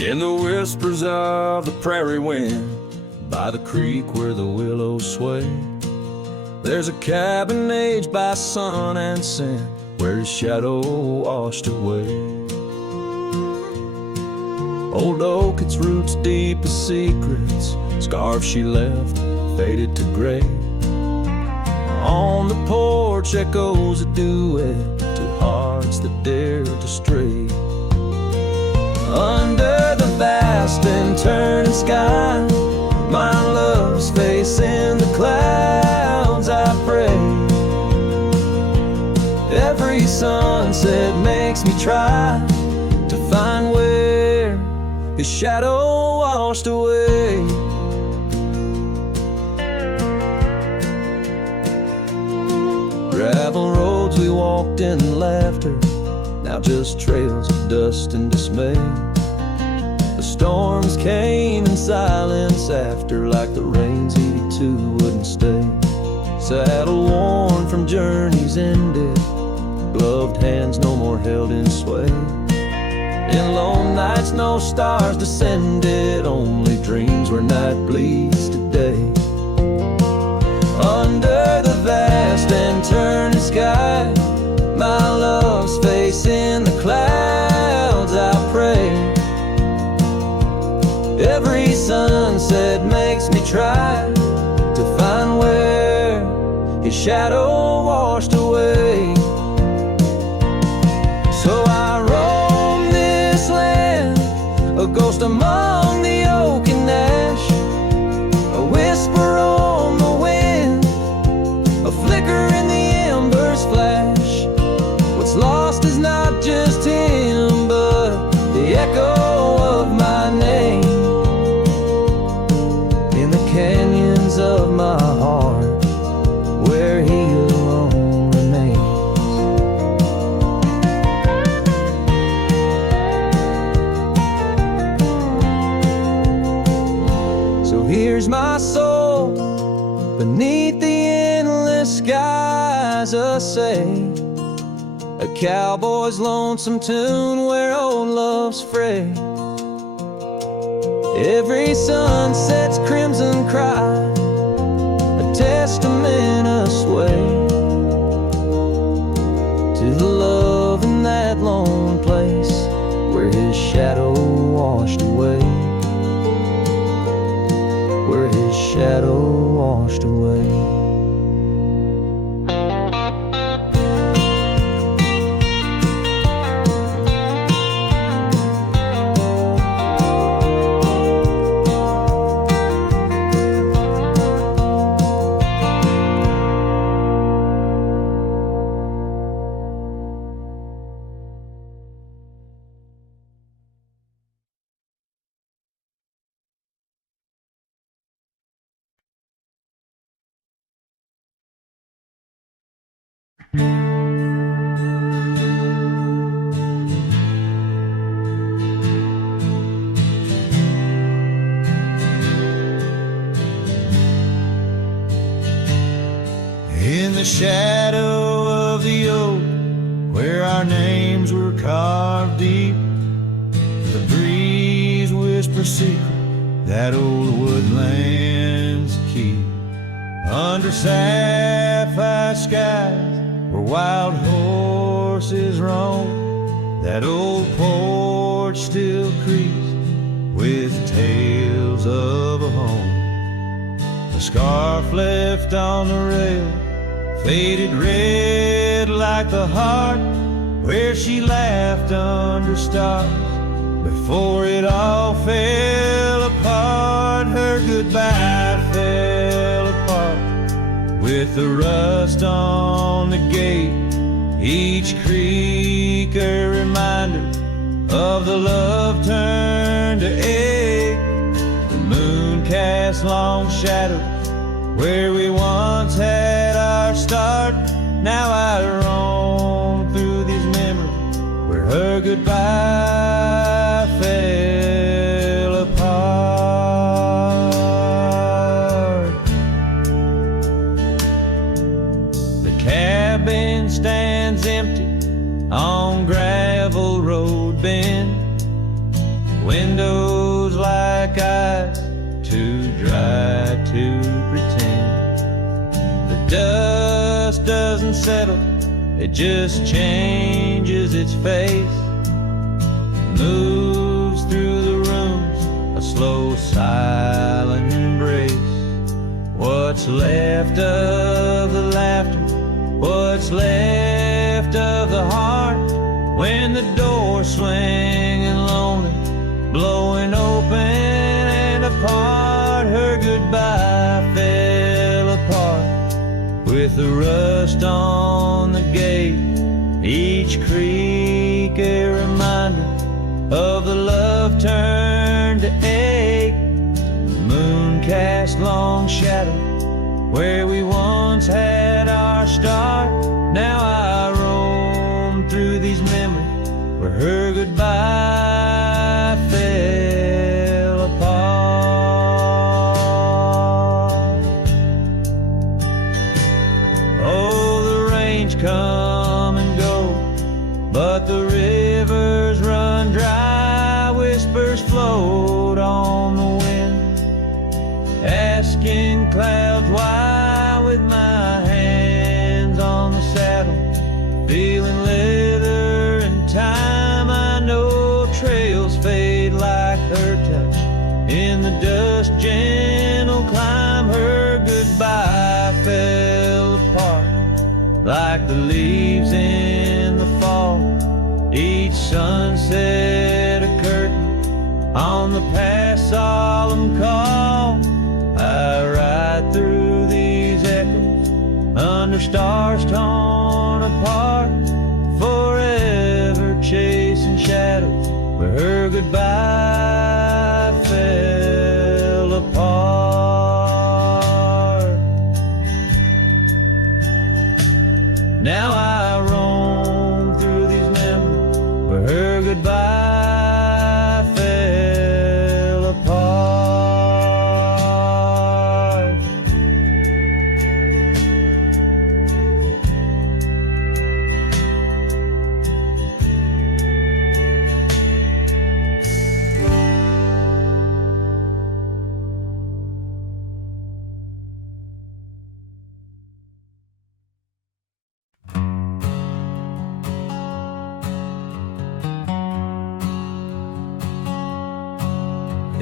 In the whispers of the prairie wind, by the creek where the willows sway, there's a cabin aged by sun and sand, where his shadow washed away. Old oak, its roots deep as secrets, scarf she left faded to gray. On the porch echoes a duet to hearts that dare to stray. Under the vast and turning sky, my love's face in the clouds, I pray. Every sunset makes me try to find where his shadow washed away. Gravel roads we walked in laughter, now just trails of dust and dismay. The storms came in silence after, like the rains he too wouldn't stay. Saddle worn from journeys ended, gloved hands no more held in sway. In lone nights no stars descended, only dreams where night bleeds today. Under the vast and turning sky, my love's face in the clouds, I pray. Every sunset makes me try to find where his shadow washed away. So I roam this land, a ghost among the oak and ash, a whisper on the wind, a flicker in the embers flash. What's lost is not just him, but the echo of my name in the canyons of my heart, where he alone remains. So here's my soul beneath the endless skies, say a cowboy's lonesome tune where old love's fray. Every sunset's crimson cry, a testament asway to the love in that lone place where his shadow washed away, where his shadow washed away. In the shadow of the oak, where our names were carved deep, the breeze whispers secret that old woodlands keep. Under sapphire skies where wild horses roam, that old porch still creaks with tales of a home. A scarf left on the rail, faded red like the heart where she laughed under stars before it all fell apart. Her goodbye fell apart with the rust on the gate, each creak a reminder of the love turned to ache. The moon cast long shadows where we once had our start. Now I roam through these memories where her goodbye fell apart. The cabin stands empty on gravel road bend, windows like eyes, too dry to pretend. The dust doesn't settle, it just changes its face, moves through the rooms, a slow silent embrace. What's left of the laughter, what's left of the heart, when the door's swinging lonely, blowing open and apart. Her goodbye fell apart with the rust on the gate, each creak a reminder of the love turned to ache. The moon cast long shadow where we once had our start. Now I roam through these memories where her goodbye fell apart. Oh, the rains come and go, but the rivers run dry. Whispers float on the wind, asking clouds why. With my hands on the saddle, feeling leather and time, I know trails fade like her touch. In the dust, gentle climb. Her goodbye fell apart like the leaves in the fall. Each sunset a curtain on the past solemn call. I ride through these echoes under stars torn apart, forever chasing shadows where her goodbye fell apart. Now I roam through these memories where her goodbye fell apart.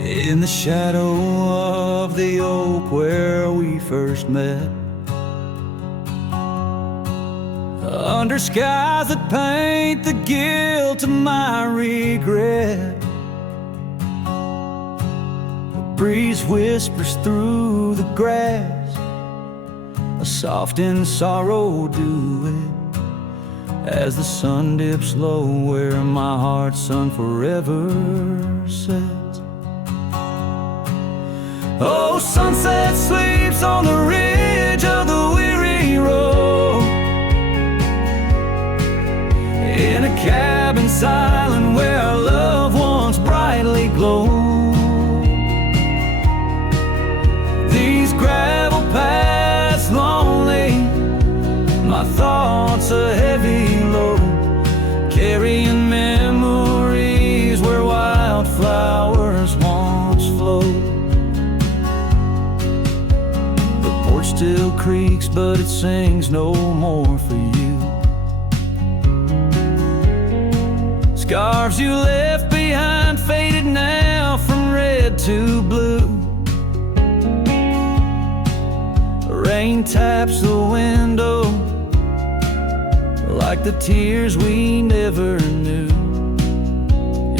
In the shadow of the oak where we first met, under skies that paint the guilt of my regret, the breeze whispers through the grass, a soft in sorrow duet, as the sun dips low where my heart's sun forever sets. Oh, sunset sleeps on the ridge of the weary road, in a cabin silent where our love once brightly glowed. These gravel paths lonely, my thoughts a heavy load, carrying memories where wildflowers once flowed. Still creaks, but it sings no more for you. Scarves you left behind faded now from red to blue. Rain taps the window like the tears we never knew.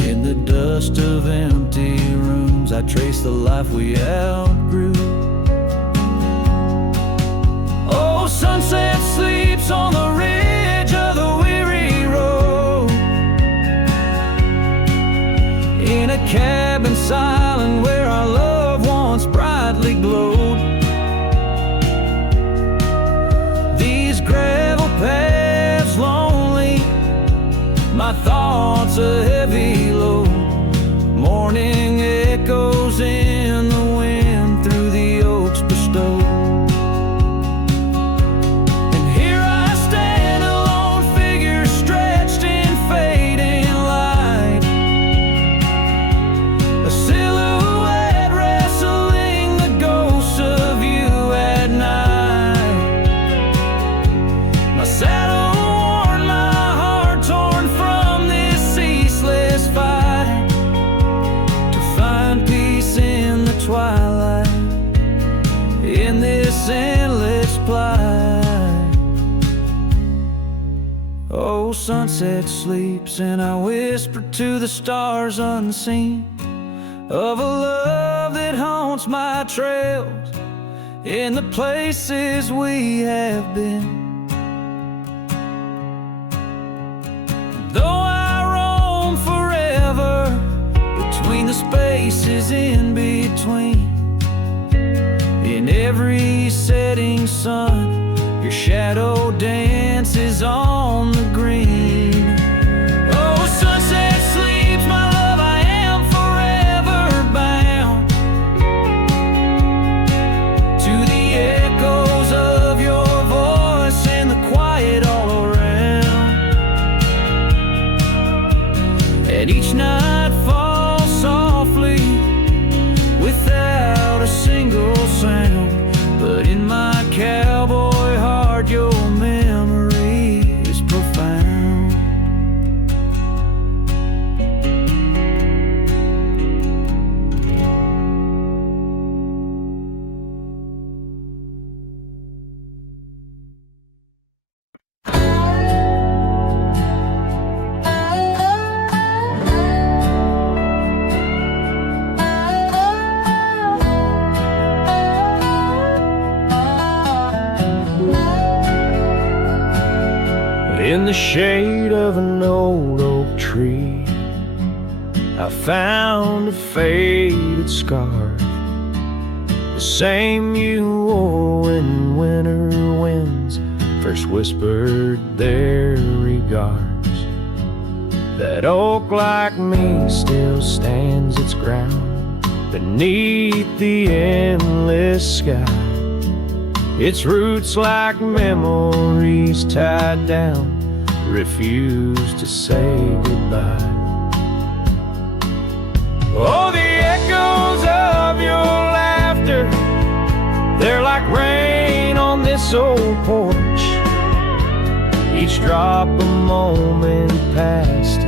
In the dust of empty rooms, I trace the life we outgrew. Sunset sleeps on the ridge of the weary road, in a cabin silent where our love once brightly glowed. These gravel paths lonely, my thoughts a heavy load, morning echoes in the wind through the oaks bestowed. Oh, sunset sleeps and I whisper to the stars unseen of a love that haunts my trails in the places we have been. Though I roam forever between the spaces in between, in every setting sun, your shadow dances on the green. Oh, sunset sleeps, my love, I am forever bound to the echoes of your voice and the quiet all around. And each night falls softly without a single sound, but in my cowboy heart your memory is profound. In the shade of an old oak tree, I found a faded scarf, the same you wore when winter winds first whispered their regards. That oak like me still stands its ground beneath the endless sky, its roots like memories tied down, refuse to say goodbye. Oh, the echoes of your laughter, they're like rain on this old porch, each drop a moment past,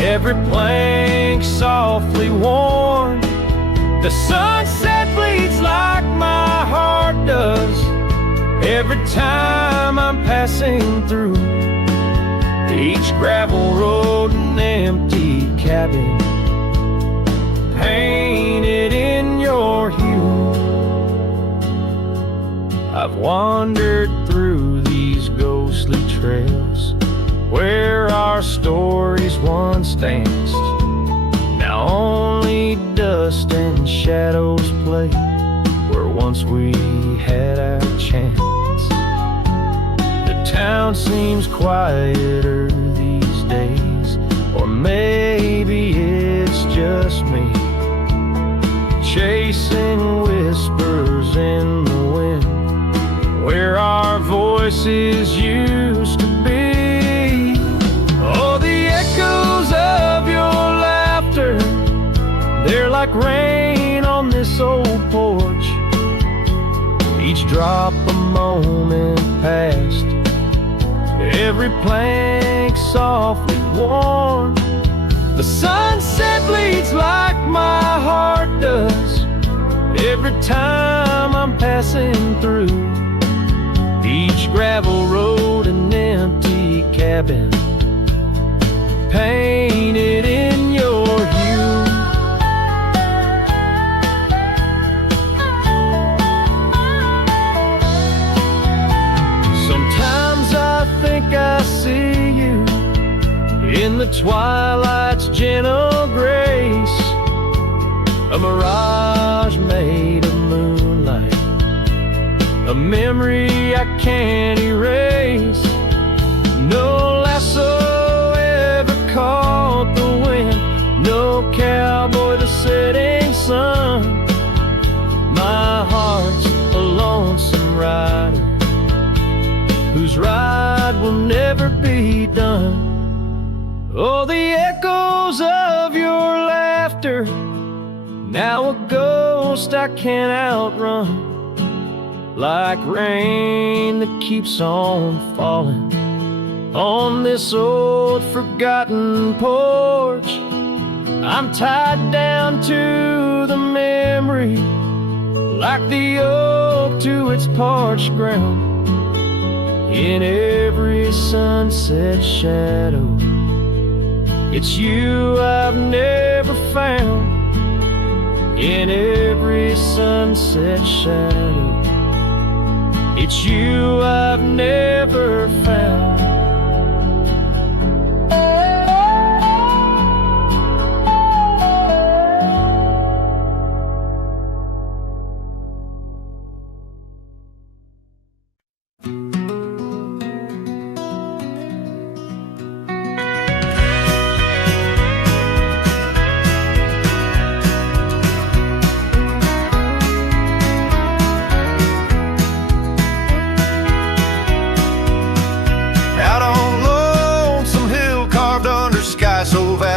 every plank softly worn. The sunset bleeds like my heart does every time I'm passing through each gravel road and empty cabin painted in your hue. I've wandered through these ghostly trails where our stories once danced. Now only dust and shadows play where once we had our chance. The town seems quieter these days, or maybe it's just me, chasing whispers in the wind where our voices used to be. Oh, the echoes of your laughter, they're like rain on this old porch, each drop a moment past, every plank softly worn. The sunset bleeds like my heart does every time I'm passing through each gravel road and empty cabin painted in your hue. Sometimes I think I see you in the twilight's gentle grace, a mirage made of moonlight, a memory I can't erase. No lasso ever caught the wind, no cowboy the setting sun. My heart's a lonesome rider whose ride will never be done. Oh, the echoes of your laughter, now a ghost I can't outrun, like rain that keeps on falling on this old forgotten porch. I'm tied down to the memory, like the oak to its parched ground, in every every sunset shadow. It's you I've never found. In every sunset shadow, it's you I've never found.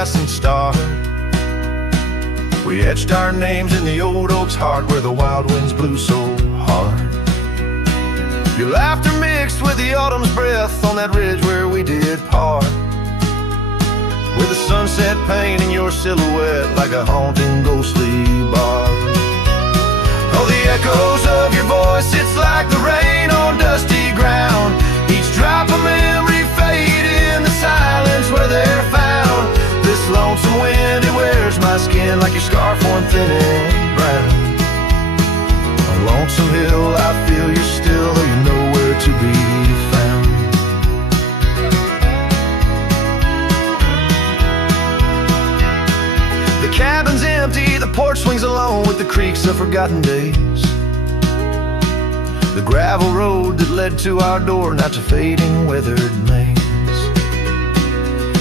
And starred, we etched our names in the old oak's heart where the wild winds blew so hard. Your laughter mixed with the autumn's breath on that ridge where we did part, with the sunset painting your silhouette like a haunting ghostly bar. Oh, the echoes of your voice, it's like the rain on dusty ground. Each drop of memory fade in the silence where they're found. This lonesome wind, it wears my skin like your scarf worn thin and brown. On Lonesome Hill, I feel you still, though you're nowhere to be found. The cabin's empty, the porch swings alone with the creaks of forgotten days. The gravel road that led to our door, now to fading weathered maze.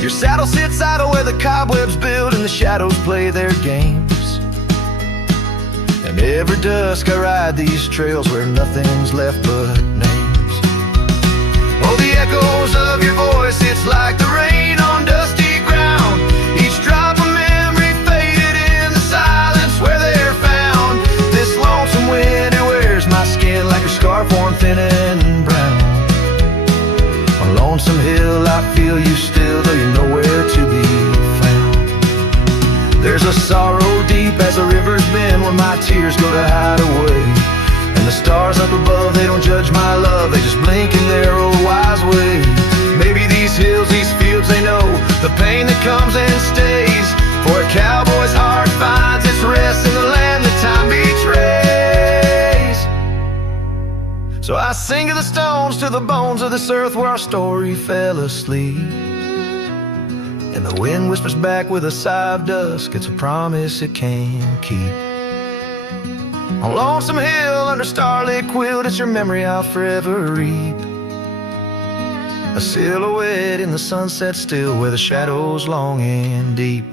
Your saddle sits idle where the cobwebs build and the shadows play their games. And every dusk I ride these trails where nothing's left but names. Oh, the echoes of your voice, it's like the rain on dusty ground. Each drop of memory faded in the silence where they're found. This lonesome wind, it wears my skin like a scarf worn thin and brown. On Lonesome Hill, I feel you still, though you're nowhere to be found. There's a sorrow deep as the river's bend where my tears go to hide away. And the stars up above, they don't judge my love, they just blink in their old wise way. Maybe these hills, these fields, they know the pain that comes and stays. For a cowboy's heart finds its rest in the land that time betrays. So I sing to the stones, to the bones of this earth where our story fell asleep. And the wind whispers back with a sigh of dusk, it's a promise it can't keep. On Lonesome Hill, under starlit quilt, it's your memory I'll forever reap. A silhouette in the sunset still, where the shadows long and deep.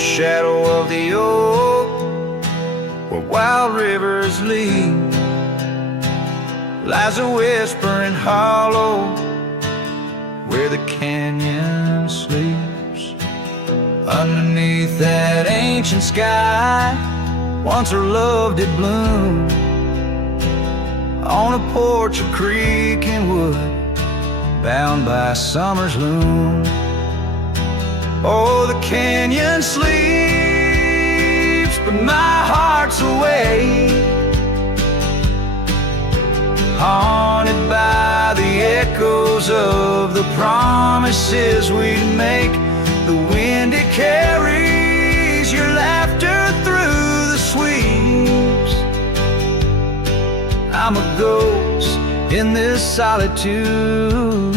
Shadow of the oak, where wild rivers lead, lies a whispering hollow, where the canyon sleeps. Underneath that ancient sky, once her love did bloom. On a porch of creek and wood, bound by summer's loom. Oh, the canyon sleeps, but my heart's awake, haunted by the echoes of the promises we'd make. The wind, it carries your laughter through the sweeps. I'm a ghost in this solitude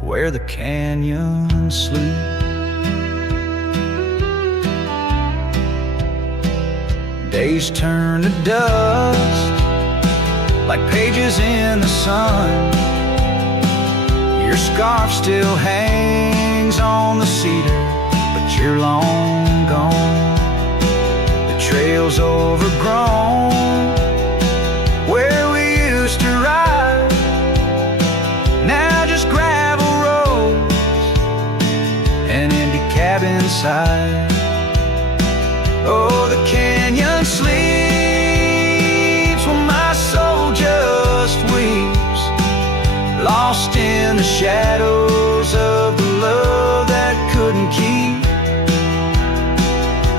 where the canyons sleep. Days turn to dust like pages in the sun. Your scarf still hangs on the cedar, but you're long gone. The trail's overgrown where we used to ride, now just gravel roads and empty cabin side. Oh, the canyon sleeps when my soul just weeps, lost in the shadows of the love that couldn't keep.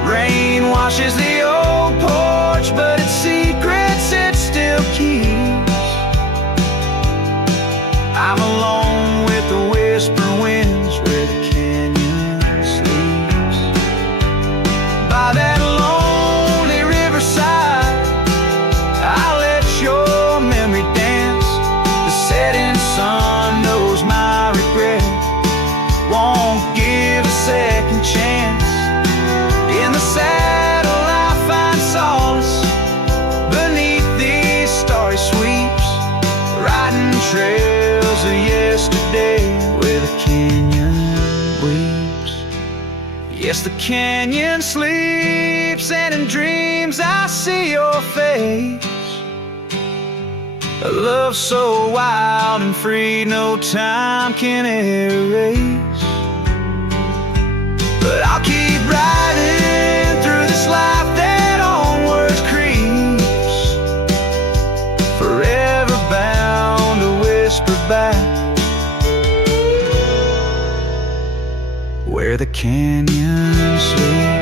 Rain washes the old porch, but its secrets it still keeps. I'm alone with the whisper winds where the canyon sleeps. By that lonely riverside, I let your memory dance. The setting sun knows my regret, won't give a second chance. In the saddle I find solace beneath these starry sweeps, riding trails of yesterday where the canyon weeps. Yes, the canyon sleeps, and in dreams I see your face. A love so wild and free no time can erase. But I'll keep riding through this life that onwards creeps, forever bound to whisper back where the canyon sleeps.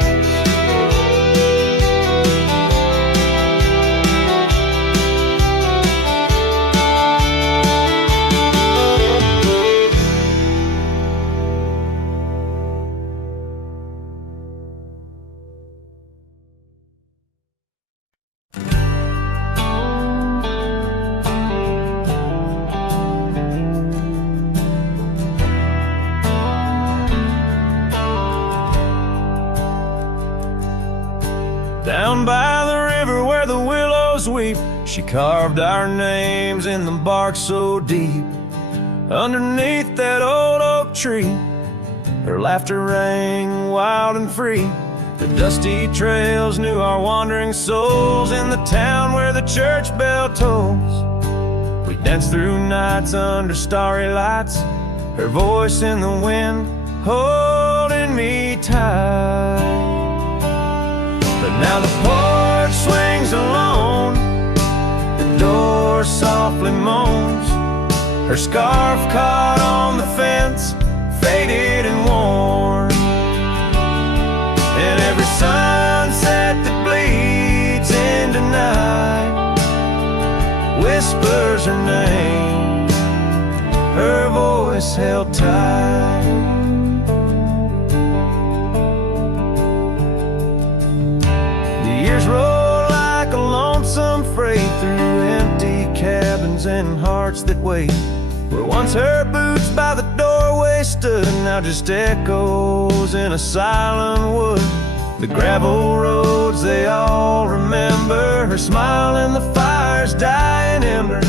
Down by the river where the willows weep, she carved our names in the bark so deep. Underneath that old oak tree, her laughter rang wild and free. The dusty trails knew our wandering souls in the town where the church bell tolls. We danced through nights under starry lights, her voice in the wind holding me tight. But now the porch swings alone, the door softly moans. Her scarf caught on the fence, faded and worn. And every sunset that bleeds into night whispers her name, her voice held tight. Roll like a lonesome freight through empty cabins and hearts that wait. Where once her boots by the doorway stood, now just echoes in a silent wood. The gravel roads they all remember, her smile in the fire's dying ember.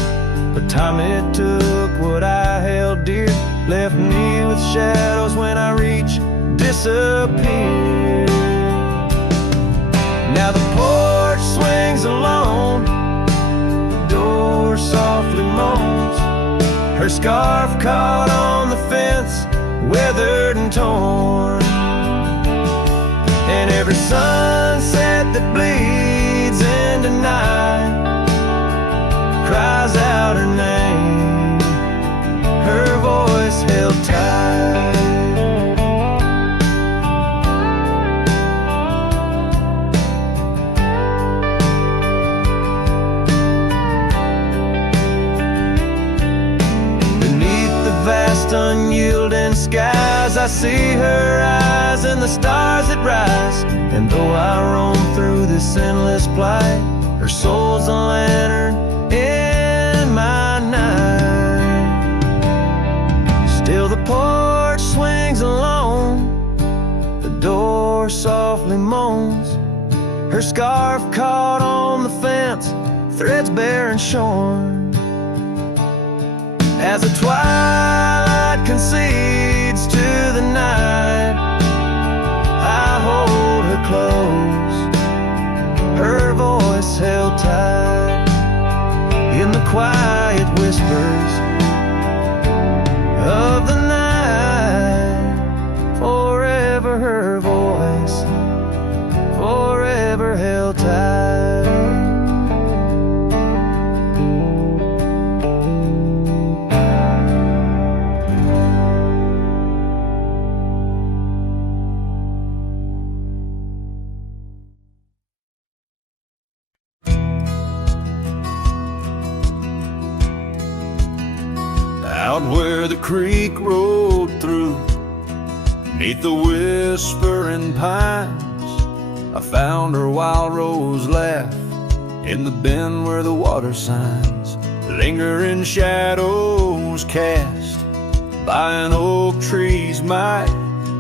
But time it took what I held dear, left me with shadows when I reach disappear. Now the porch swings alone, the door softly moans. Her scarf caught on the fence, weathered and torn. And every sunset that bleeds into night cries out her name, her voice held tight. Vast unyielding skies, I see her eyes and the stars that rise. And though I roam through this endless plight, her soul's a lantern Her scarf caught on the fence, threads bare and shorn. As the twilight concedes to the night, I hold her close, her voice held tight in the quiet whispers of the night. Forever her voice, forever held tight. Out where the creek rolled through, 'neath the whispering pines, I found her wild rose laugh in the bend where the water signs lingering shadows cast by an oak tree's might.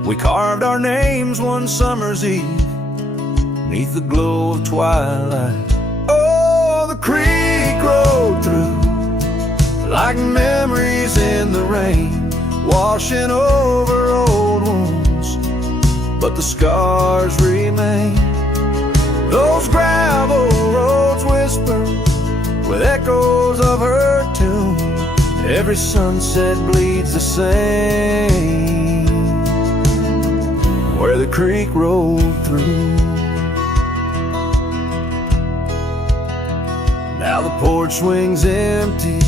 We carved our names one summer's eve 'neath the glow of twilight. Oh, the creek rolled through like memories in the rain, washing over old wounds, but the scars remain. Those gravel roads whisper with echoes of her tune. Every sunset bleeds the same where the creek rolled through. Now the porch swings empty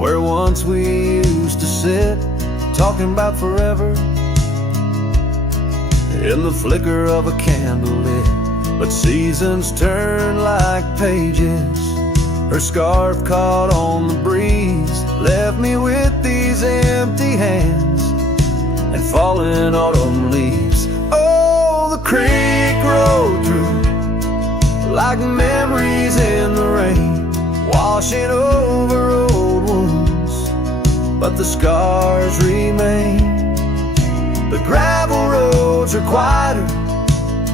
where once we used to sit, talking about forever in the flicker of a candle lit. But seasons turn like pages. Her scarf caught on the breeze left me with these empty hands and falling autumn leaves. Oh, the creek rolled through like memories in the rain, washing over old wounds, but the scars remain. The gravel roads are quieter,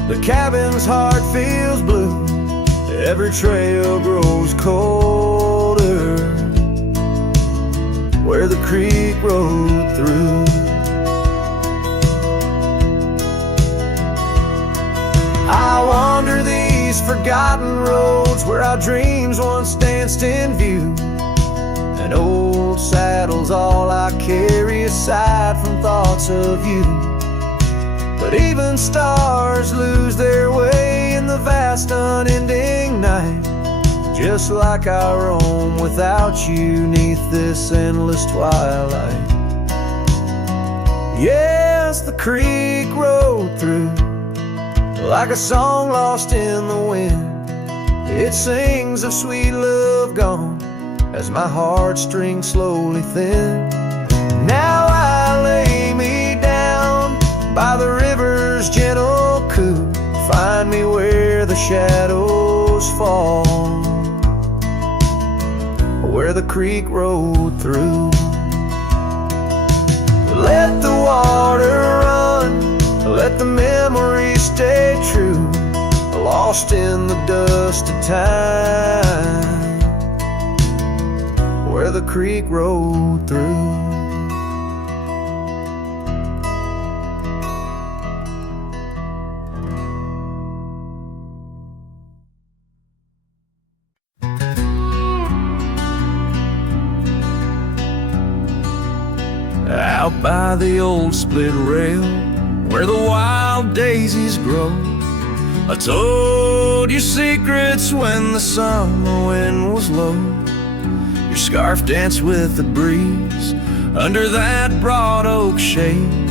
the cabin's heart feels blue. Every trail grows colder where the creek rolled through. I wander these forgotten roads where our dreams once danced in view. An old saddle's all I carry aside from thoughts of you. But even stars lose their way in the vast unending night, just like I roam without you 'neath this endless twilight. Yes, the creek rolled through like a song lost in the wind. It sings of sweet love gone as my heartstrings slowly thin. Now I lay me down by the river's gentle coo. Find me where the shadows fall, where the creek rolled through. Let the water run, let the memories stay true, lost in the dust of time, where the creek rolled through. Out by the old split rail where the wild daisies grow, I told you secrets when the summer wind was low. Your scarf danced with the breeze under that broad oak shade.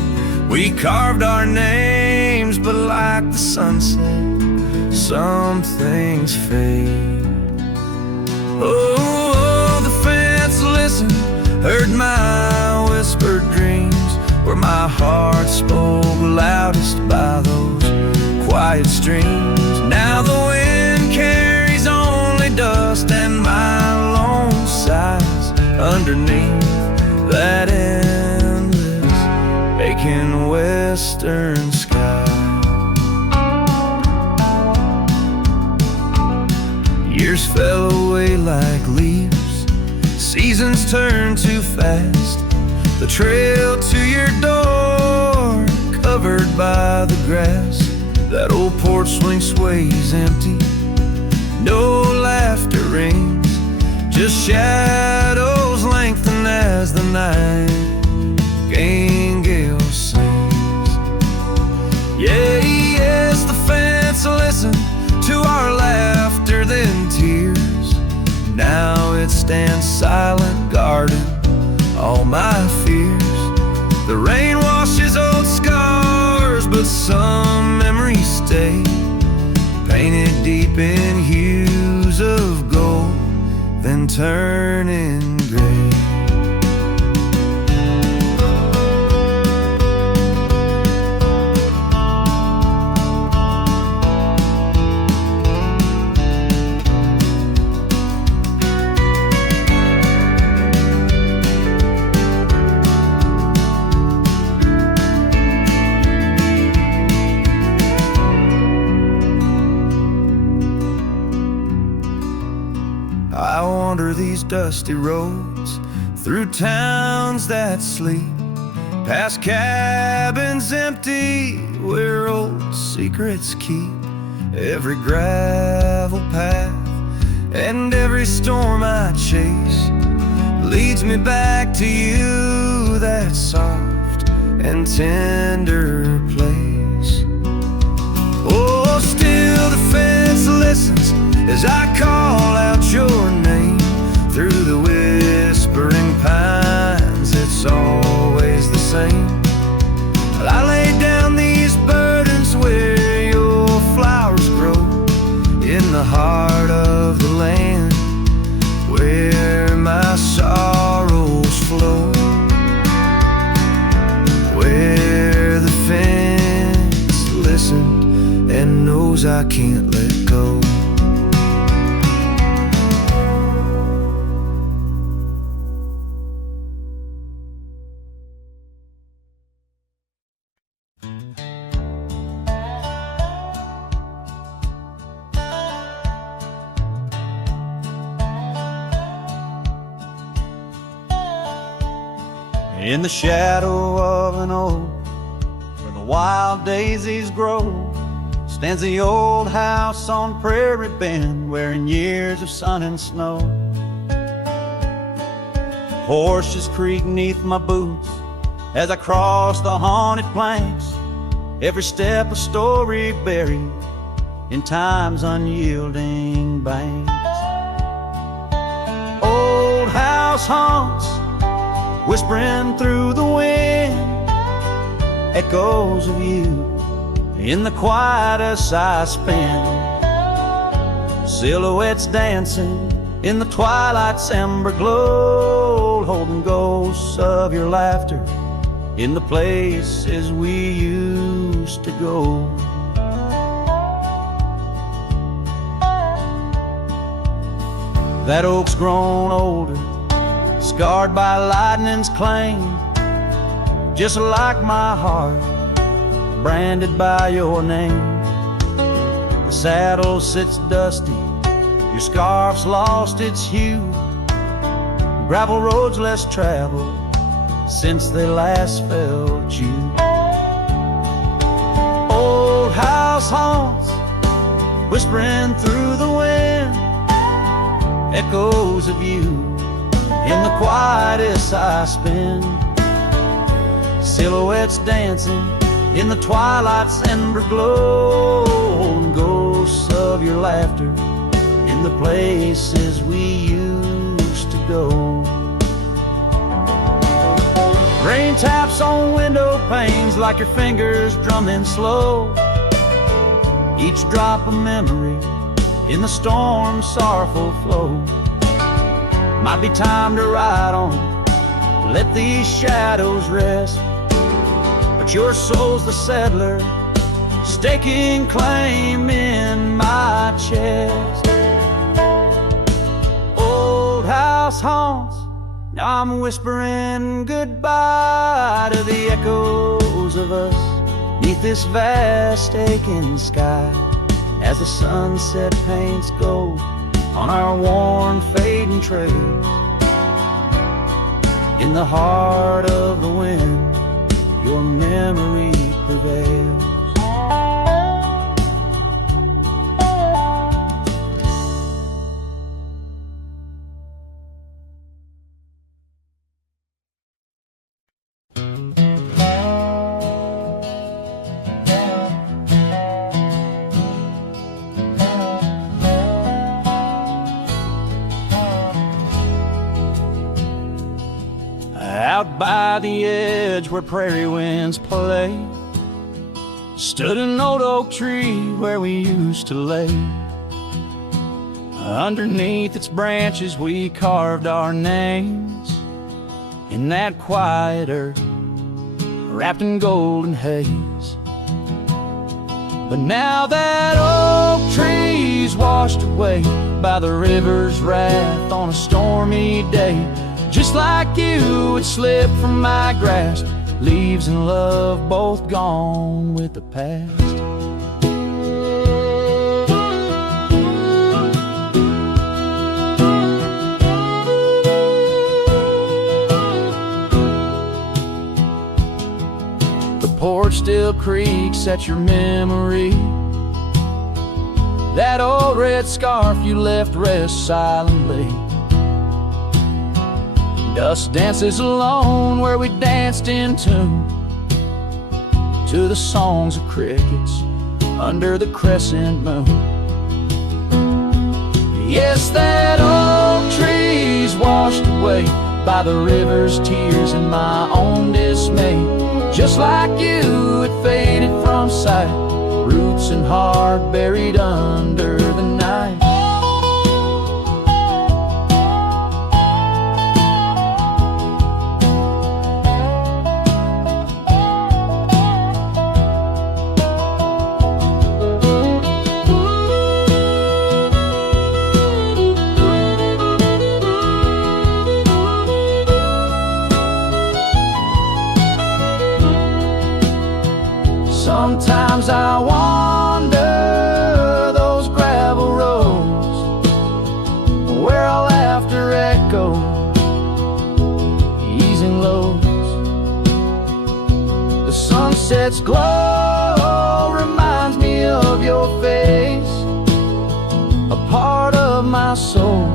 We carved our names, but like the sunset, some things fade. Oh, the fence listened, heard my whispered dreams, where my heart spoke loudest by those quiet streams. Now the wind carries only dust and my lone sighs underneath that endless aching western sky. Seasons turn too fast. The trail to your door, covered by the grass. That old porch swing sways empty. No laughter rings, just shadows lengthen as the nightingale sings. Yeah, yes, the fence listened to our laughter, then tears. Now it stands silent, guarding all my fears. The rain washes old scars, but some memories stay, painted deep in hues of gold, then turning gray. I wander these dusty roads, through towns that sleep, past cabins empty where old secrets keep. Every gravel path and every storm I chase leads me back to you, that soft and tender place. Oh, still the fence listens as I call out your name through the whispering pines. It's always the same. I lay down these burdens where your flowers grow, in the heart of the land where my sorrows flow, where the fence listened and knows I can't let go. In the shadow of an oak, where the wild daisies grow, stands the old house on Prairie Bend, wearing years of sun and snow. Horses creak neath my boots as I cross the haunted planks, every step a story buried in time's unyielding banks. Old house haunts, whispering through the wind, echoes of you in the quietest I spend. Silhouettes dancing in the twilight's ember glow, holding ghosts of your laughter in the places we used to go. That oak's grown older, scarred by lightning's claim, just like my heart, branded by your name. The saddle sits dusty, your scarf's lost its hue, gravel roads less traveled since they last felt you. Old house haunts, whispering through the wind, echoes of you in the quietest I spend. Silhouettes dancing in the twilight's ember glow, and ghosts of your laughter in the places we used to go. Rain taps on window panes like your fingers drumming slow, each drop a memory in the storm's sorrowful flow. Might be time to ride on, let these shadows rest, but your soul's the settler, staking claim in my chest. Old house haunts, now I'm whispering goodbye to the echoes of us neath this vast aching sky, as the sunset paints gold on our worn fading trails. In the heart of the wind, your memory prevails. Out by the edge where prairie winds play stood an old oak tree where we used to lay. Underneath its branches we carved our names in that quiet earth wrapped in golden haze. But now that oak tree's washed away by the river's wrath on a stormy day. Just like you, it slipped from my grasp, leaves and love both gone with the past. The porch still creaks at your memory. That old red scarf you left rests silently. Dust dances alone where we danced in tune to the songs of crickets under the crescent moon. Yes, that old tree's washed away by the river's tears and my own dismay. Just like you, it faded from sight, roots and heart buried under the night. Sometimes I wander those gravel roads where our laughter echoes, easing lows. The sunset's glow reminds me of your face, a part of my soul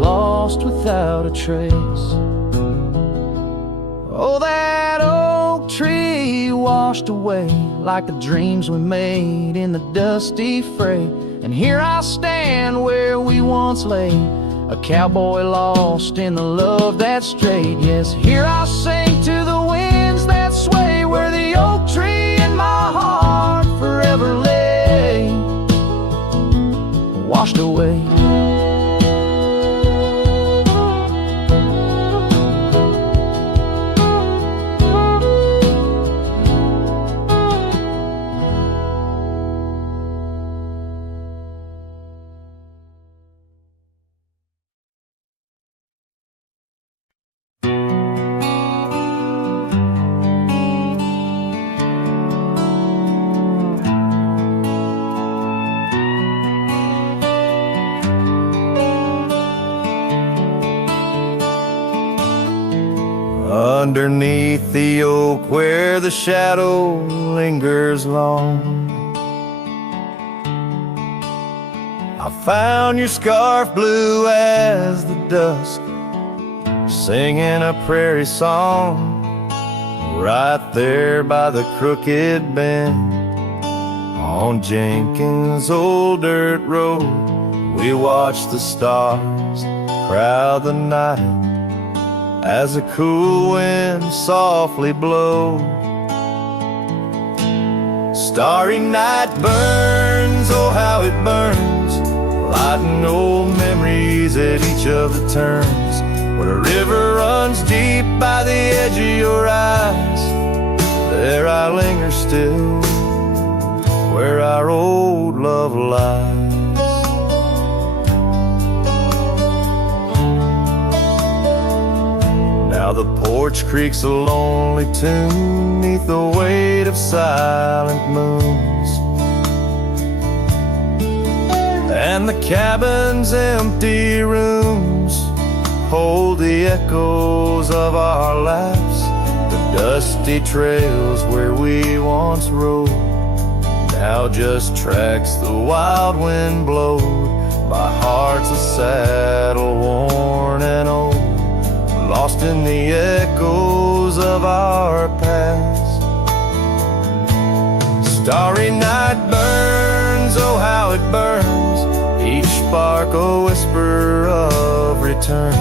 lost without a trace. Oh, that oak tree washed away like the dreams we made in the dusty fray. And here I stand where we once lay, a cowboy lost in the love that strayed. Yes, here I sing to the winds that sway where the oak tree in my heart forever lay, washed away. Underneath the oak where the shadow lingers long, I found your scarf blue as the dusk, singing a prairie song. Right there by the crooked bend on Jenkins' old dirt road, we watched the stars crowd the night as a cool wind softly blows. Starry night burns, oh how it burns, lighting old memories at each of the turns. Where a river runs deep by the edge of your eyes, there I linger still, where our old love lies. Now the porch creaks a lonely tune neath the weight of silent moons, and the cabin's empty rooms hold the echoes of our laps, the dusty trails where we once rode, now just tracks the wild wind blowed. My heart's a saddle worn and old, lost in the echoes of our past. Starry night burns, oh how it burns, each spark a whisper of return.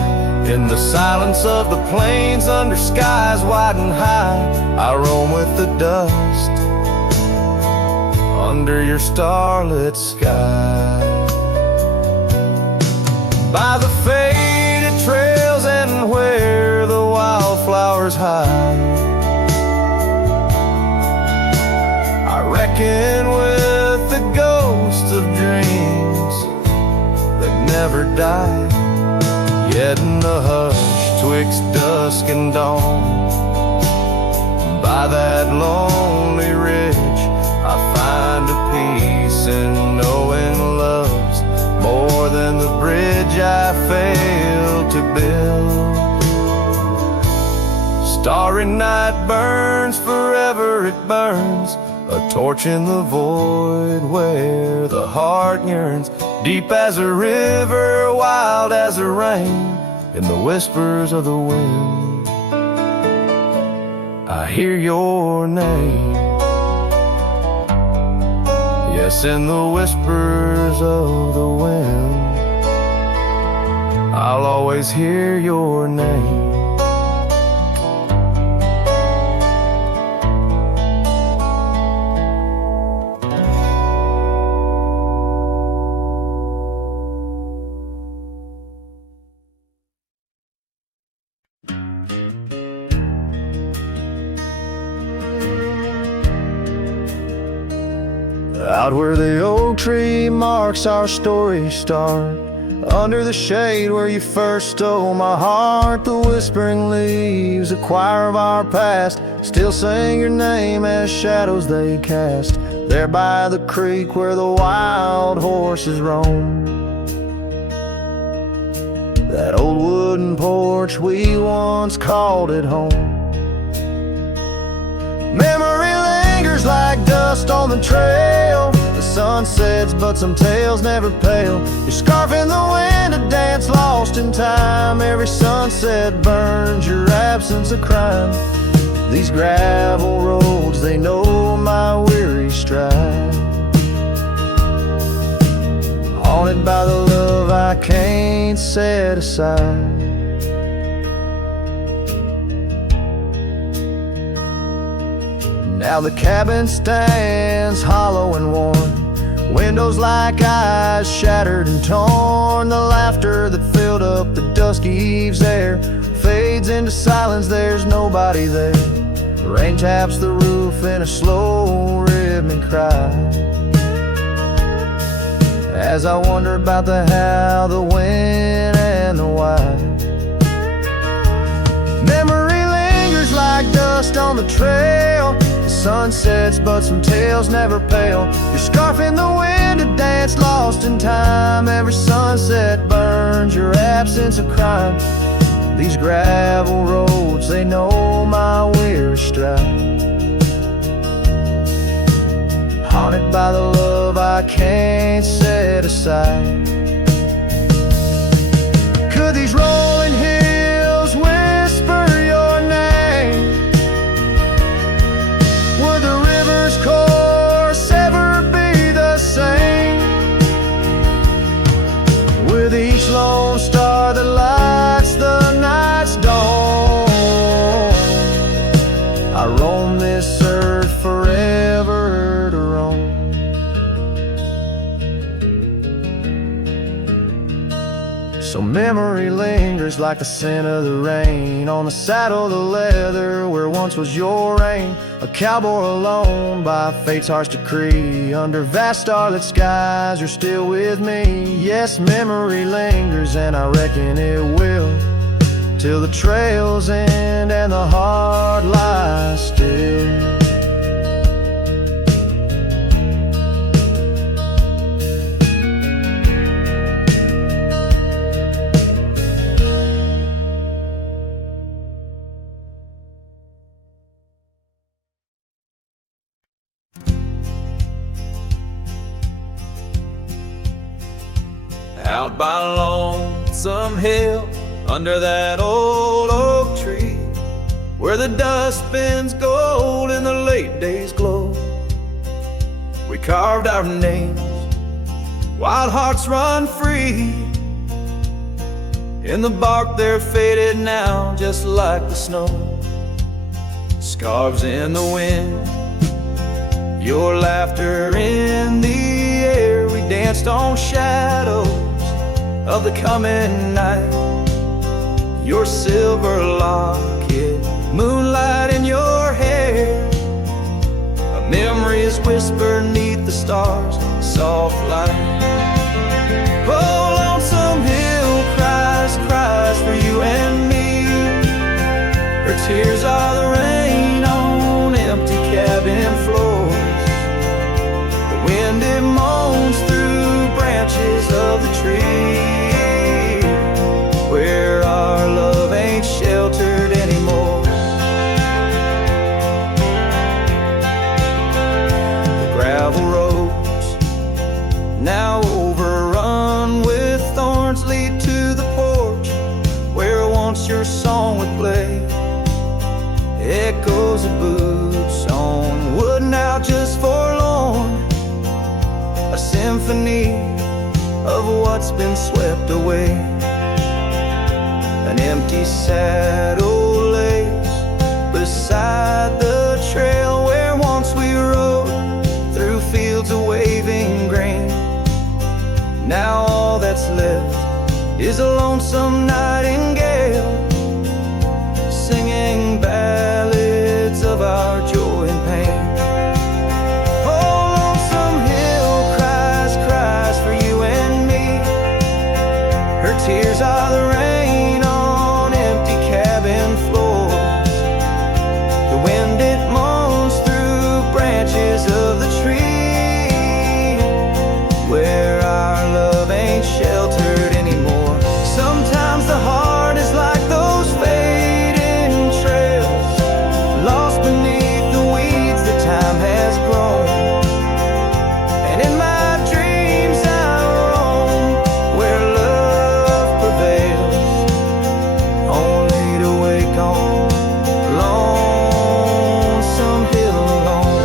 In the silence of the plains under skies wide and high, I roam with the dust under your starlit sky. By the faded trails and where the wildflowers hide, I reckon with the ghosts of dreams that never die. Yet in the hush twixt dusk and dawn, by that lonely ridge, I find a peace in knowing love's more than the bridge I failed to build. Starry night burns, forever it burns, a torch in the void where the heart yearns. Deep as a river, wild as the rain, in the whispers of the wind, I hear your name. Yes, in the whispers of the wind, I'll always hear your name. Out where the oak tree marks our story start, under the shade where you first stole my heart, the whispering leaves, a choir of our past, still sing your name as shadows they cast. There by the creek where the wild horses roam, that old wooden porch we once called it home. Memory lingers like dust on the trail, the sun sets but some tales never pale. Your scarf in the wind, a dance lost in time, every sunset burns your absence a crime. These gravel roads, they know my weary stride, haunted by the love I can't set aside. Now the cabin stands hollow and worn, windows like eyes shattered and torn. The laughter that filled up the dusky eve's air fades into silence, there's nobody there. Rain taps the roof in a slow rhythmic cry, as I wonder about the how, the when, and the why. Memory lingers like dust on the trail, the sun sets but some tales never pale. Your scarf in the wind, a dance lost in time, every sunset burns your absence a crime. These gravel roads, they know my weary stride, haunted by the love I can't set aside. Could these rolling hills whisper your name? Would the river's course ever be the same? With each lone star that lights the night's dawn, I roam this earth forever to roam. So memory lingers like the scent of the rain on the saddle, the leather where once was your reign. A cowboy alone by fate's harsh decree, under vast starlit skies you're still with me. Yes, memory lingers and I reckon it will, till the trails end and the heart lies still. out by Lonesome Hill, under that old oak tree, where the dust bends gold in the late day's glow. We carved our names, wild hearts run free. In the bark they're faded now, just like the snow. Scarves in the wind, your laughter in the air. We danced on shadows of the coming night. Your silver locket, moonlight in your hair. A memory is whispered neath the stars, soft light. Oh, Lonesome Hill cries for you and me. Her tears are the rain on empty cabin floors. The wind, it moans through branches of the tree, where our love ain't sheltered anymore. The gravel roads, now overrun with thorns, lead to the porch where once your song would play. Echoes of boots on wood, now just forlorn. A symphony of what's been swept away. An empty saddle lays beside the trail where once we rode through fields of waving grain. Now all that's left is a lonesome nightingale, singing ballads of our joy and pain. Oh, Lonesome Hill cries for you and me. Her tears are the rain on empty cabin floors. The wind, it moans through branches of the tree, where our love ain't sheltered anymore. Sometimes the heart is like those fading trails, lost beneath the weeds that time has grown. And in my dreams I roam where love prevails, only to wake on Lonesome Hill alone.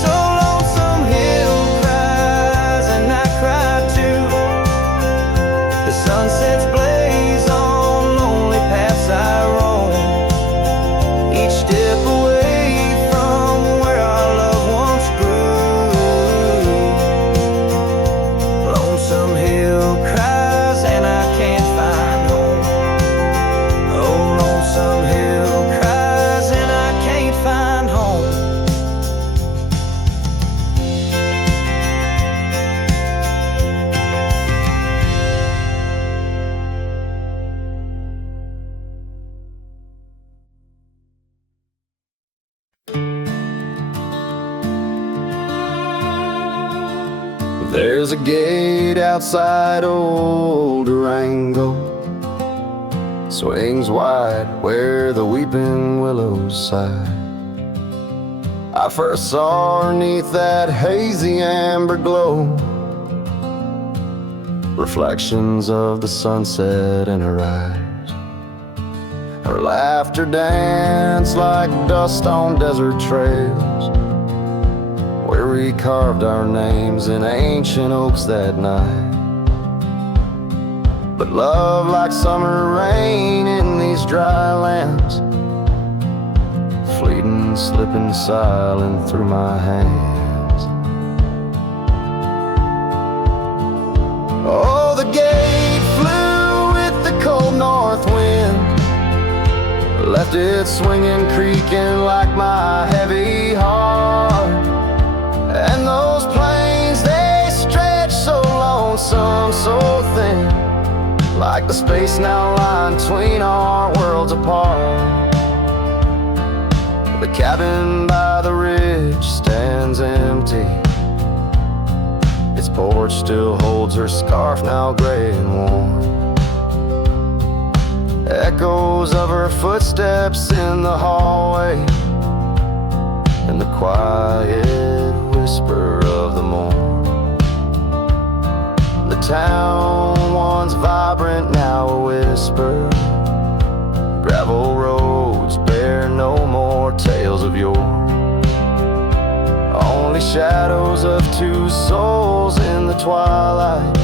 So Lonesome Hill cries and I cry too. The sunsets blaze on lonely paths I roam, each step away from where our love once grew. Lonesome Hill cries and I can't find home. Oh, Lonesome Hill cries and I can't find home. There's a gate outside old Durango, swings wide where the weeping willows sigh. I first saw her neath that hazy amber glow, reflections of the sunset in her eyes. Her laughter danced like dust on desert trails, where we carved our names in ancient oaks that night. But love, like summer rain in these dry lands, fleeting, slipping silent through my hands. Oh, the gate flew with the cold north wind, left it swinging, creaking like my heavy heart. And those plains, they stretch so lonesome, so thin, like the space now lying between our worlds apart. The cabin by the ridge stands empty, its porch still holds her scarf, now gray and warm. Echoes of her footsteps in the hallway, and the quiet whisper of the morn. The town, once vibrant, now a whisper. Gravel roads bear no more tales of yore, only shadows of two souls in the twilight.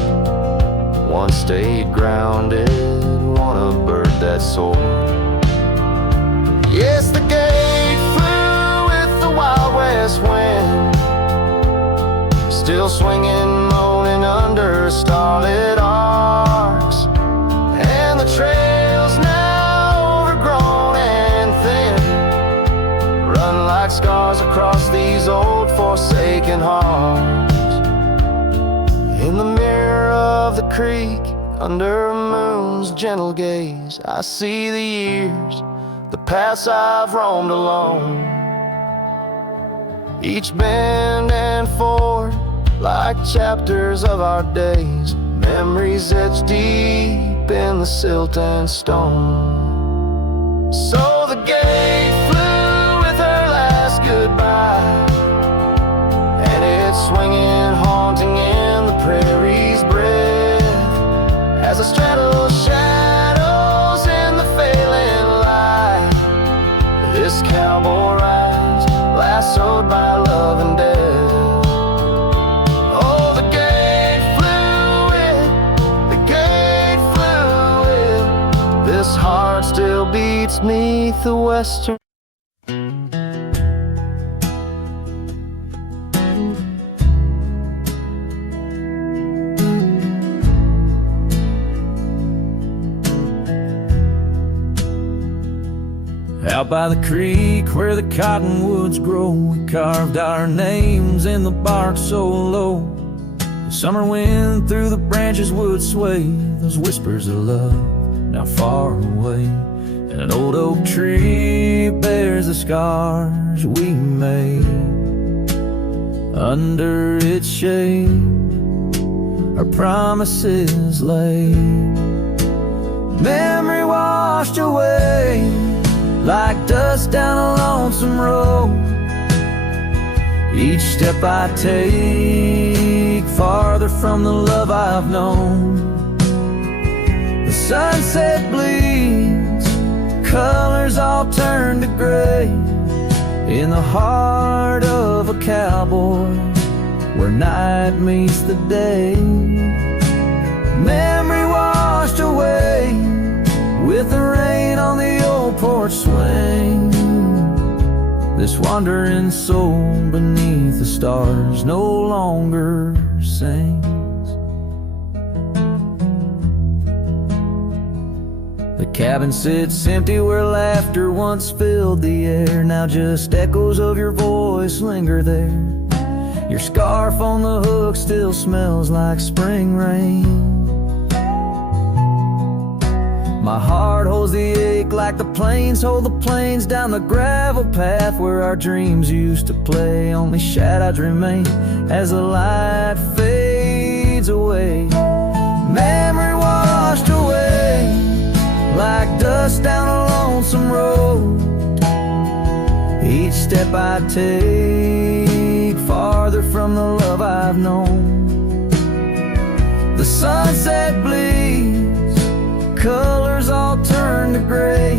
One stayed grounded, one a bird that soared. Yes, the gate flew with the Wild West wind, still swinging, moaning under starlit arcs. And the trails, now overgrown and thin, run like scars across these old forsaken hearts. In the mirror of the creek, under a moon's gentle gaze, I see the years, the paths I've roamed alone, each bend and ford like chapters of our days, memories etched deep in the silt and stone. So the gate flew with her last goodbye, and it's swinging, haunting in the prairie's breath, as I straddle shadows in the failing light. This cowboy rides, lassoed by love and death. Oh, the gate flew it, the gate flew it. This heart still beats 'neath the western. Out by the creek where the cottonwoods grow, we carved our names in the bark so low. The summer wind through the branches would sway those whispers of love now far away. And an old oak tree bears the scars we made. Under its shade our promises lay, memory washed away like dust down a lonesome road. Each step I take farther from the love I've known. The sunset bleeds, colors all turn to gray, in the heart of a cowboy where night meets the day. Memory washed away with the rain on the old porch swing. This wandering soul beneath the stars no longer sings. The cabin sits empty where laughter once filled the air. Now just echoes of your voice linger there. Your scarf on the hook still smells like spring rain. My heart holds the ache like the plains hold the plains down the gravel path where our dreams used to play. Only shadows remain as the light fades away. Memory washed away like dust down a lonesome road. Each step I take farther from the love I've known. The sunset bleeds, colors all turn to gray,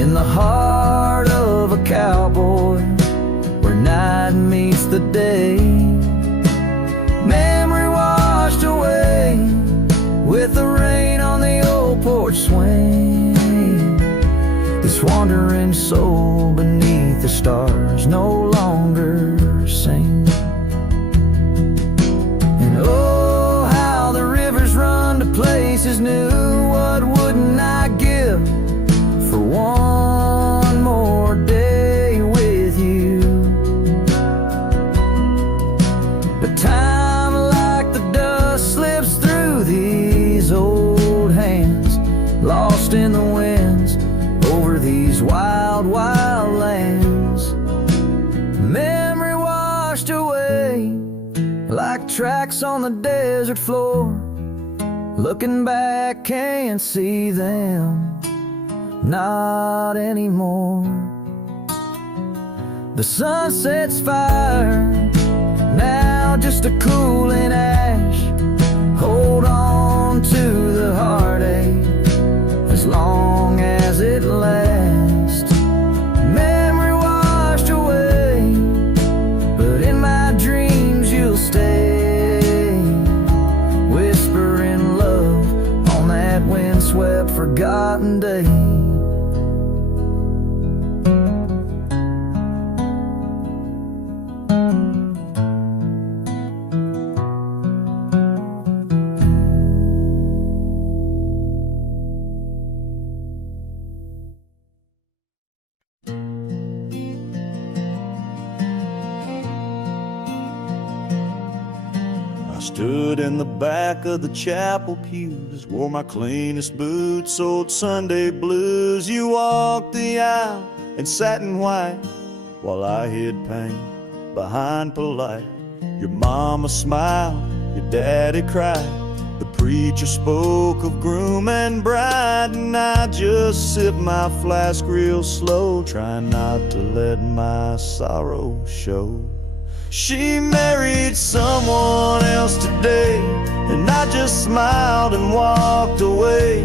in the heart of a cowboy where night meets the day. Memory washed away with the rain on the old porch swing. This wandering soul beneath the stars no longer sings. And oh, how the rivers run to places new. What wouldn't I give for one more day with you? But time like the dust slips through these old hands, lost in the winds over these wild, wild lands. Memory washed away like tracks on the desert floor. Looking back, can't see them, not anymore. The sunset's fire, now just a cooling ash. as long as it lasts. Memory washed away, but in my dreams you'll stay, whispering love on that windswept forgotten day. Stood in the back of the chapel pews, wore my cleanest boots, old Sunday blues. You walked the aisle in satin white, while I hid pain behind polite. Your mama smiled, your daddy cried. The preacher spoke of groom and bride, and I just sipped my flask real slow, trying not to let my sorrow show. She married someone else today, and I just smiled and walked away.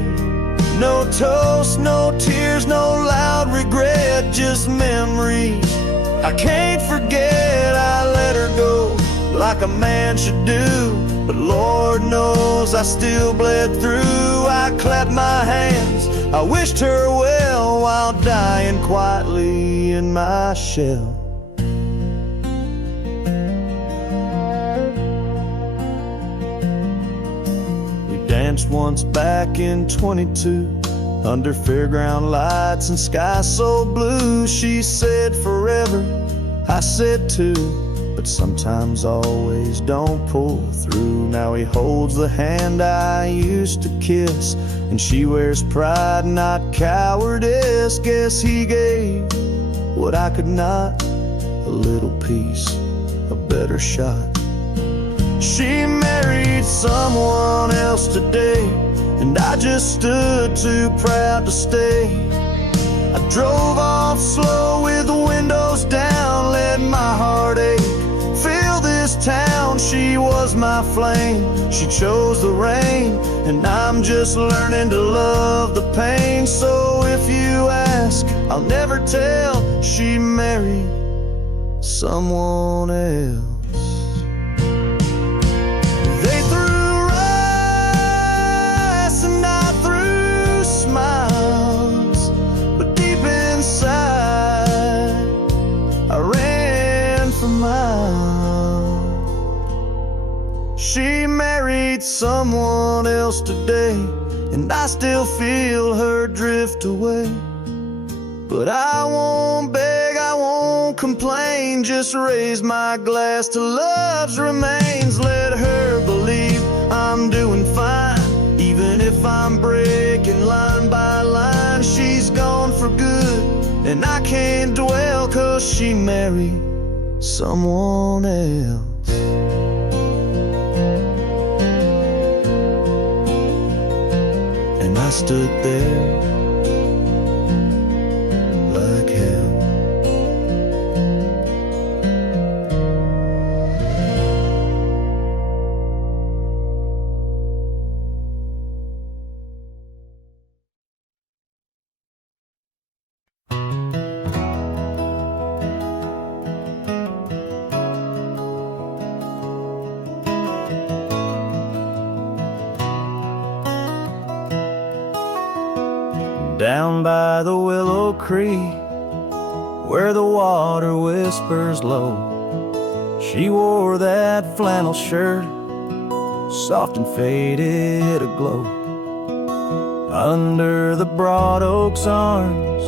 No toast, no tears, no loud regret, just memories I can't forget. I let her go like a man should do, but Lord knows I still bled through. I clapped my hands, I wished her well, while dying quietly in my shell. Danced once back in 22, under fairground lights and sky so blue. She said forever, I said too, but sometimes always don't pull through. Now he holds the hand I used to kiss, and she wears pride, not cowardice. Guess he gave what I could not, a little piece, a better shot. She married someone else today, and I just stood too proud to stay. I drove off slow with the windows down, let my heart ache fill this town. She was my flame, she chose the rain, and I'm just learning to love the pain. So if you ask, I'll never tell. She married someone else. She married someone else today, and I still feel her drift away. But I won't beg, I won't complain, just raise my glass to love's remains. Let her believe I'm doing fine, even if I'm breaking line by line. She's gone for good, and I can't dwell, 'cause she married someone else. I stood there like hell. Down by the Willow Creek, where the water whispers low, she wore that flannel shirt, soft and faded aglow. Under the broad oak's arms,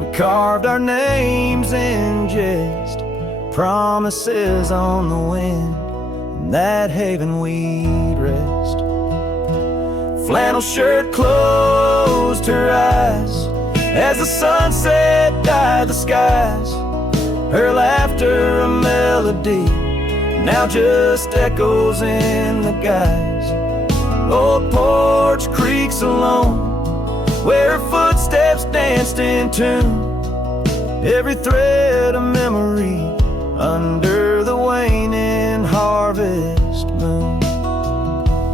we carved our names in jest, promises on the wind, in that haven we'd rest. Flannel shirt closed her eyes as the sunset dyed the skies. Her laughter a melody, now just echoes in the guise. Old porch creaks alone, where her footsteps danced in tune. Every thread a memory under the waning harvest moon.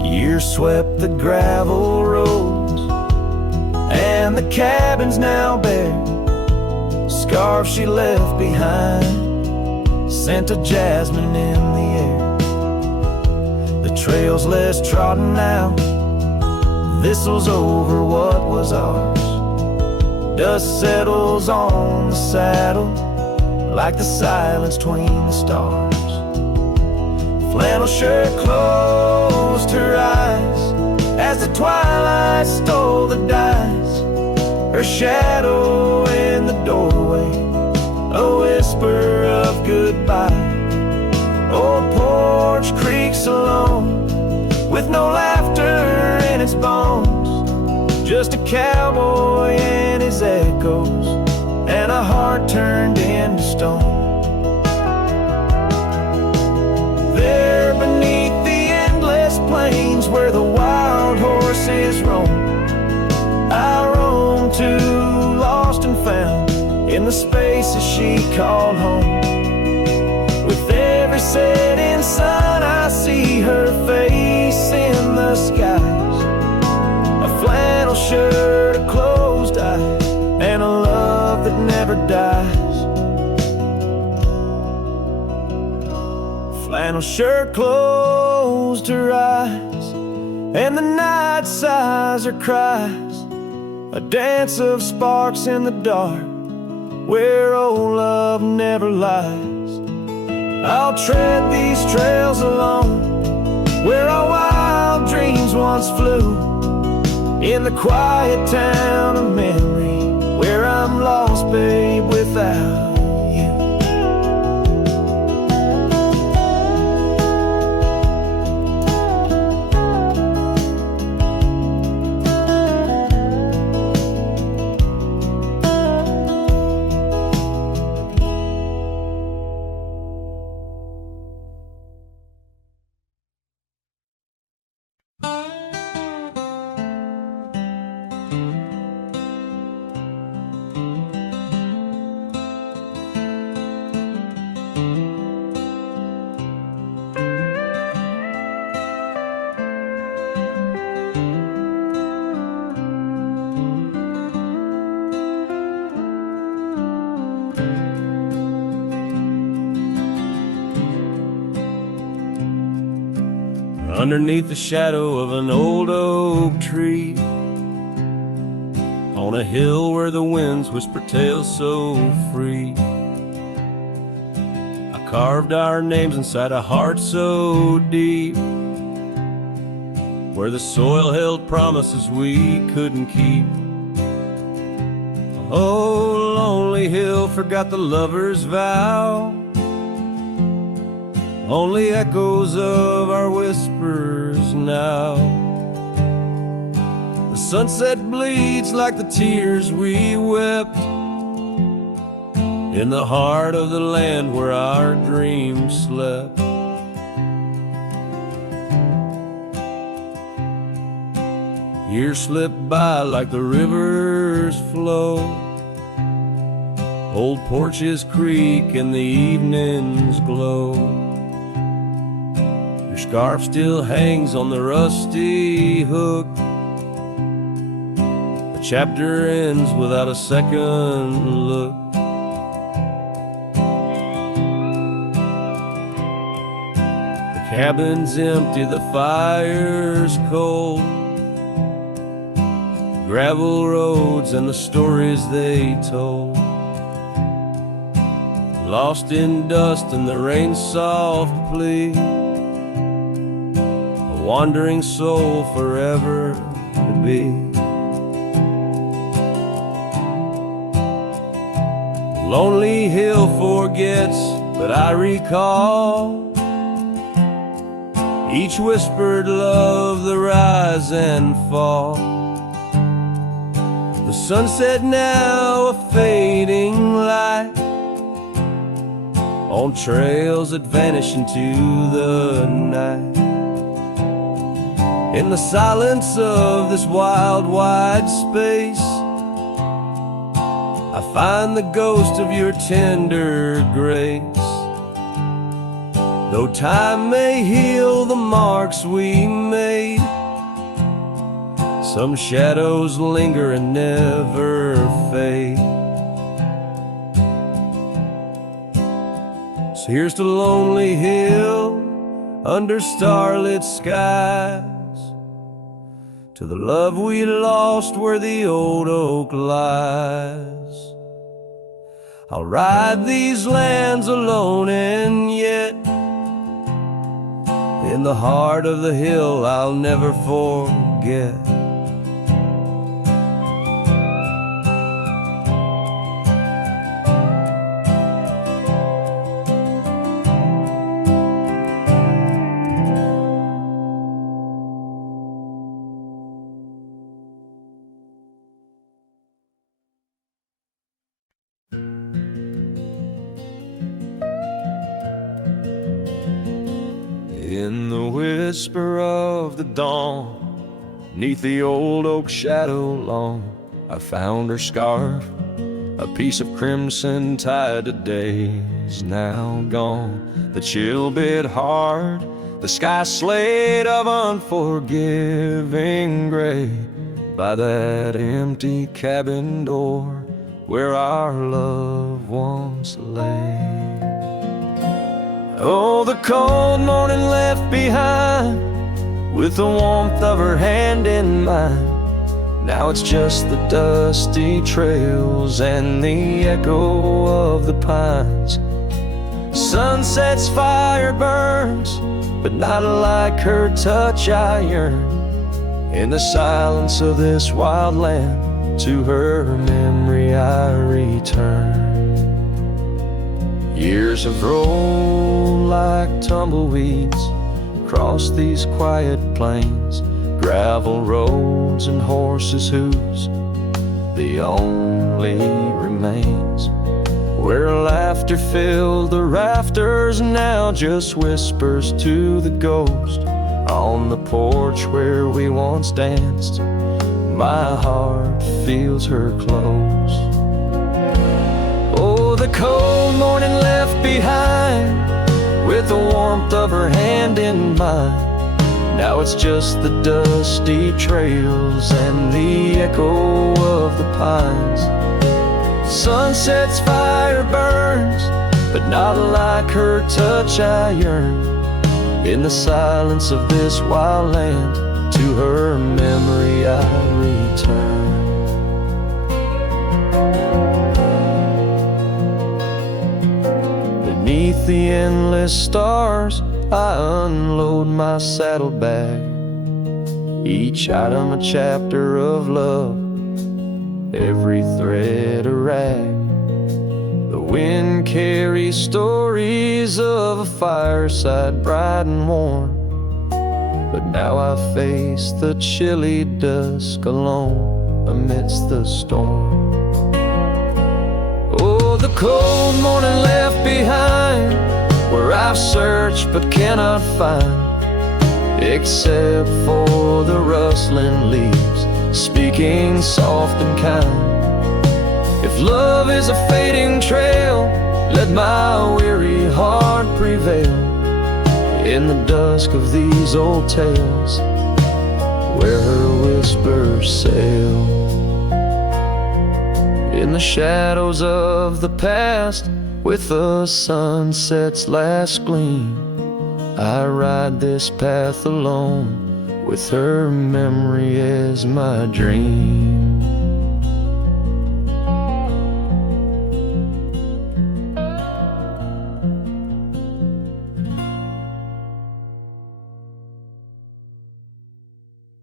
Years swept the gravel roads and the cabin's now bare. Scarf she left behind, scent of jasmine in the air. The trail's less trodden now, thistle's over what was ours. Dust settles on the saddle like the silence between the stars. Flannel shirt closed her eyes as the twilight stole the dice. Her shadow in the doorway, a whisper of goodbye. Old porch creaks alone with no laughter in its bones. Just a cowboy and his echoes, and a heart turned into stone. There beneath the endless plains where the wild horses roam, I roam too, lost and found in the spaces she called home. With every setting sun I see her face in the skies. A flannel shirt, a closed eye, and a love that never dies. Flannel shirt closed her eyes, and the night sighs her cries. A dance of sparks in the dark where old love never lies. I'll tread these trails alone where our wild dreams once flew, in the quiet town of memory where I'm lost, babe, without you. Underneath the shadow of an old oak tree, on a hill where the winds whisper tales so free, I carved our names inside a heart so deep, where the soil held promises we couldn't keep. Oh, lonely hill forgot the lover's vow, only echoes of our whispers now. The sunset bleeds like the tears we wept in the heart of the land where our dreams slept. Years slip by like the rivers flow, old porches creak and the evenings glow. Your scarf still hangs on the rusty hook, the chapter ends without a second look. The cabin's empty, the fire's cold, gravel roads and the stories they told, lost in dust and the rain's soft plea, a wandering soul forever to be. Lonely hill forgets, but I recall each whispered love, the rise and fall. The sunset now a fading light on trails that vanish into the night. In the silence of this wild, wide space, I find the ghost of your tender grace. Though time may heal the marks we made, Some shadows linger and never fade. So here's to Lonely Hill under starlit skies, to the love we lost where the old oak lies. I'll ride these lands alone, and yet in the heart of the hill I'll never forget. In the whisper of the dawn, 'neath the old oak shadow long, I found her scarf, a piece of crimson tied to days now gone. The chill bit hard, the sky slate of unforgiving gray, by that empty cabin door where our loved ones lay. Oh, the cold morning left behind, with the warmth of her hand in mine. Now it's just the dusty trails and the echo of the pines. Sunset's fire burns, but not like her touch I yearn. In the silence of this wild land, to her memory I return. Years have rolled like tumbleweeds across these quiet plains, gravel roads and horses' hooves, the only remains. Where laughter filled the rafters, now just whispers to the ghost. On the porch where we once danced, my heart feels her close. Oh, the cold morning left behind, with the warmth of her hand in mine. Now it's just the dusty trails and the echo of the pines. Sunset's fire burns, but not like her touch I yearn. In the silence of this wild land, to her memory I return. Beneath the endless stars, I unload my saddlebag, each item a chapter of love, every thread a rag. The wind carries stories of a fireside bright and warm, but now I face the chilly dusk alone amidst the storm. Oh, the cold morning left behind, where I've searched but cannot find, except for the rustling leaves speaking soft and kind. If love is a fading trail, let my weary heart prevail in the dusk of these old tales, where her whispers sail. In the shadows of the past, with the sunset's last gleam, I ride this path alone, with her memory as my dream.